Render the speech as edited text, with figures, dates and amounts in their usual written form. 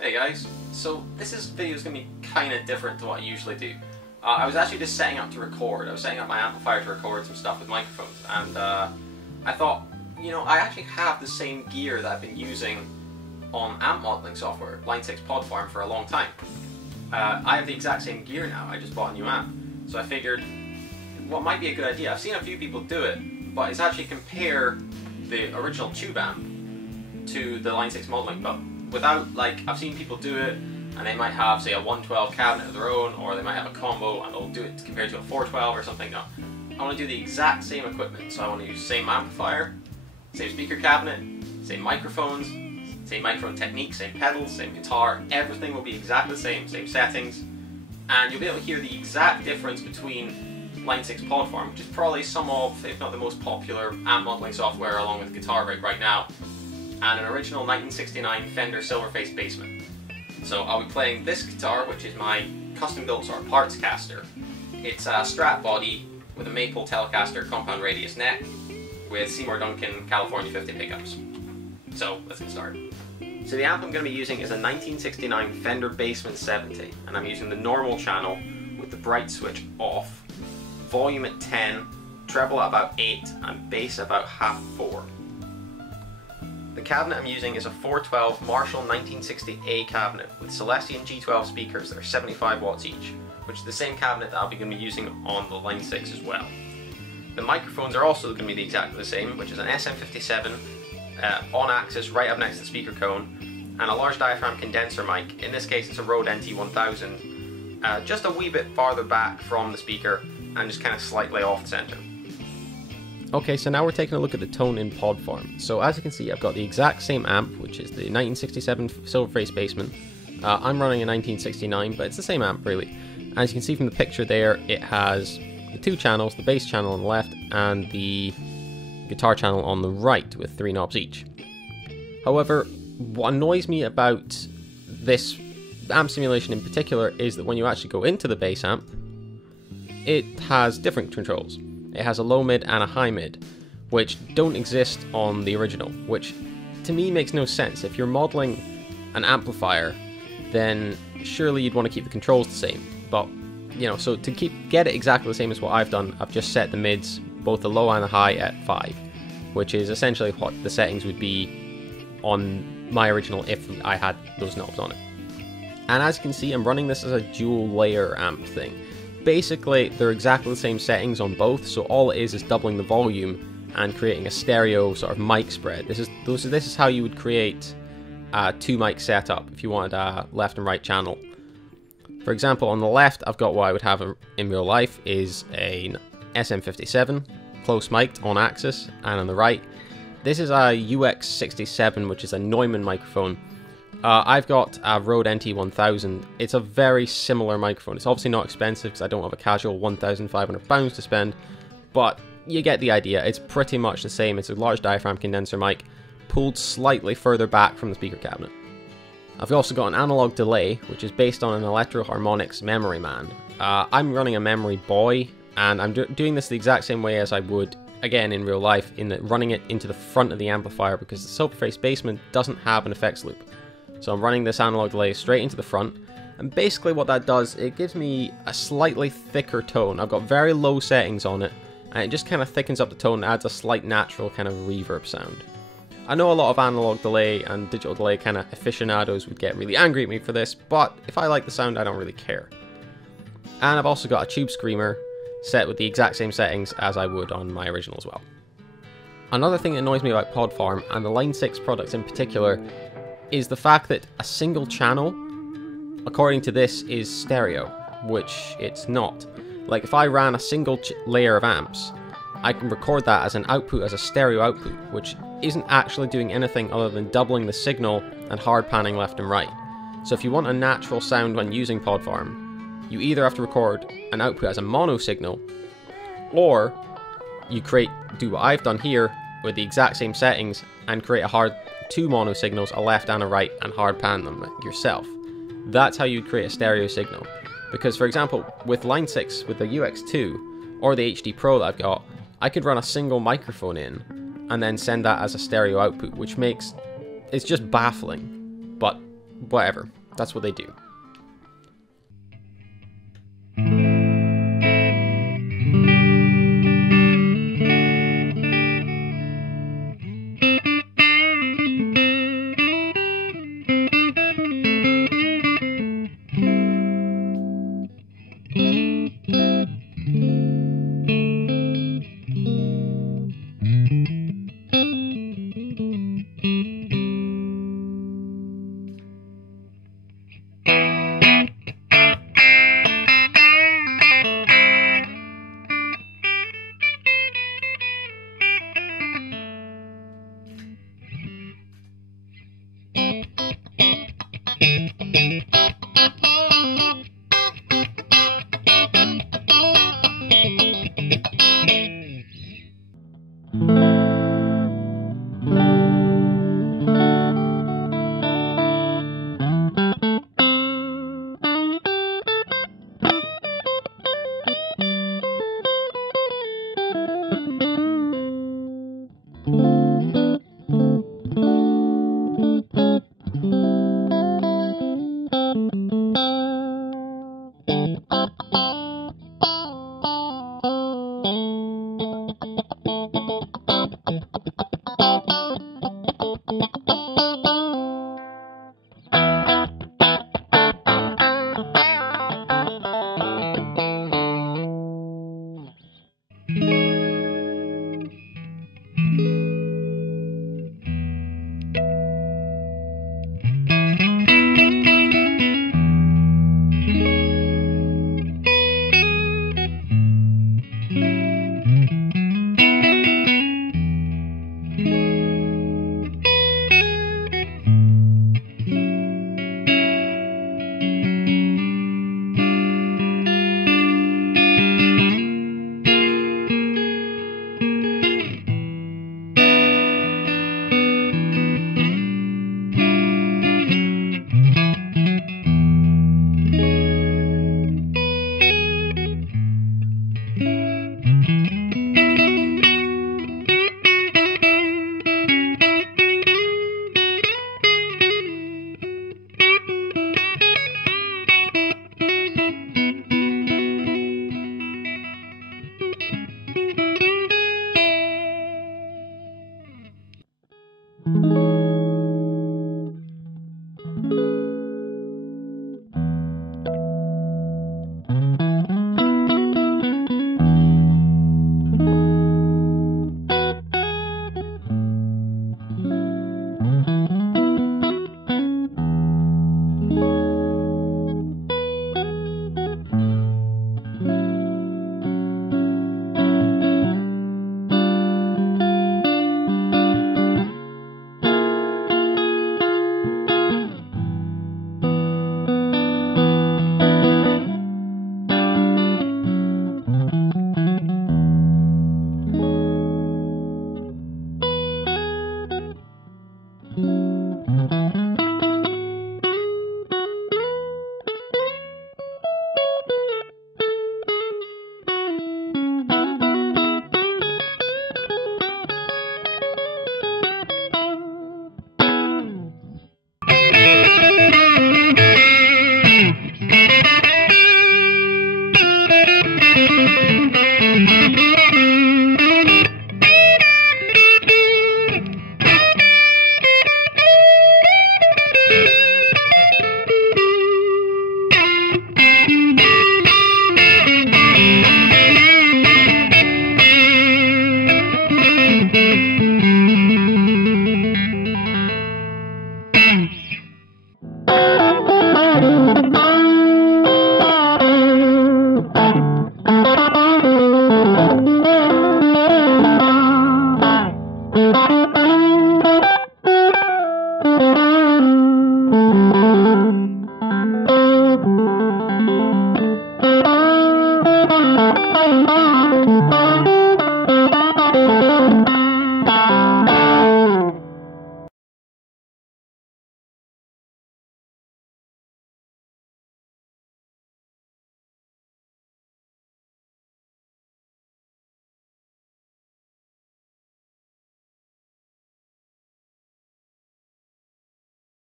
Hey guys, so this video is going to be kind of different to what I usually do. I was actually just setting up to record. I was setting up my amplifier to record some stuff with microphones, and I thought, you know, I actually have the same gear that I've been using on amp modeling software, Line 6 Podfarm, for a long time. I have the exact same gear now. I just bought a new amp, so I figured what might be a good idea. I've seen a few people do it, but it's actually compare the original tube amp to the Line 6 modeling, but without, like, I've seen people do it and they might have, say, a 112 cabinet of their own, or they might have a combo and they'll do it compared to a 412 or something. No, I want to do the exact same equipment, so I want to use the same amplifier, same speaker cabinet, same microphones, same microphone technique, same pedals, same guitar. Everything will be exactly the same settings, and you'll be able to hear the exact difference between Line 6 Podfarm, which is probably some of, if not the most popular amp modeling software along with Guitar Rig right now, and an original 1969 Fender Silverface Bassman. So I'll be playing this guitar, which is my custom built sort of parts caster. It's a Strat body with a maple Telecaster compound radius neck with Seymour Duncan California 50 pickups. So let's get started. So the amp I'm going to be using is a 1969 Fender Bassman 70, and I'm using the normal channel with the bright switch off, volume at 10, treble at about 8, and bass about half 4. The cabinet I'm using is a 412 Marshall 1960A cabinet with Celestion G12 speakers that are 75 watts each, which is the same cabinet that I'll be going to be using on the Line 6 as well. The microphones are also going to be exactly the same, which is an SM57 on axis right up next to the speaker cone, and a large diaphragm condenser mic. In this case it's a Rode NT1000, just a wee bit farther back from the speaker and just kind of slightly off center. Okay, so now we're taking a look at the tone in Podfarm. So as you can see, I've got the exact same amp, which is the 1967 Silverface Bassman. I'm running a 1969, but it's the same amp really. As you can see from the picture there, it has the two channels, the bass channel on the left and the guitar channel on the right with 3 knobs each. However, what annoys me about this amp simulation in particular is that when you actually go into the bass amp, it has different controls. It has a low mid and a high mid, which don't exist on the original, which to me makes no sense. If you're modeling an amplifier, then surely you'd want to keep the controls the same. But, you know, so to get it exactly the same as what I've done, I've just set the mids, both the low and the high, at 5, which is essentially what the settings would be on my original if I had those knobs on it. And as you can see, I'm running this as a dual layer amp thing. Basically, they're exactly the same settings on both, so all it is doubling the volume and creating a stereo sort of mic spread. This is how you would create a 2-mic setup if you wanted a left and right channel. For example, on the left, I've got what I would have in real life is a SM57, close mic'd on axis, and on the right, this is a UX67, which is a Neumann microphone. I've got a Rode NT1000. It's a very similar microphone. It's obviously not expensive because I don't have a casual £1,500 to spend, but you get the idea. It's pretty much the same. It's a large diaphragm condenser mic pulled slightly further back from the speaker cabinet. I've also got an analog delay, which is based on an Electro Harmonix Memory Man. I'm running a Memory Boy, and I'm doing this the exact same way as I would, again, in real life, in that running it into the front of the amplifier because the Silverface Bassman doesn't have an effects loop. So I'm running this analog delay straight into the front, and basically what that does, it gives me a slightly thicker tone. I've got very low settings on it, and it just kind of thickens up the tone and adds a slight natural kind of reverb sound. I know a lot of analog delay and digital delay kind of aficionados would get really angry at me for this, but if I like the sound, I don't really care. And I've also got a tube screamer set with the exact same settings as I would on my original as well. Another thing that annoys me about Podfarm, and the Line 6 products in particular, is the fact that a single channel, according to this, is stereo, which it's not. Like, if I ran a single layer of amps, I can record that as an output, as a stereo output, which isn't actually doing anything other than doubling the signal and hard panning left and right. So if you want a natural sound when using Podfarm, you either have to record an output as a mono signal, or you do what I've done here with the exact same settings and create 2 mono signals, a left and a right, and hard pan them yourself. That's how you create a stereo signal. Because, for example, with Line 6, with the UX2, or the HD Pro that I've got, I could run a single microphone in, and then send that as a stereo output, which it's just baffling. But whatever. That's what they do.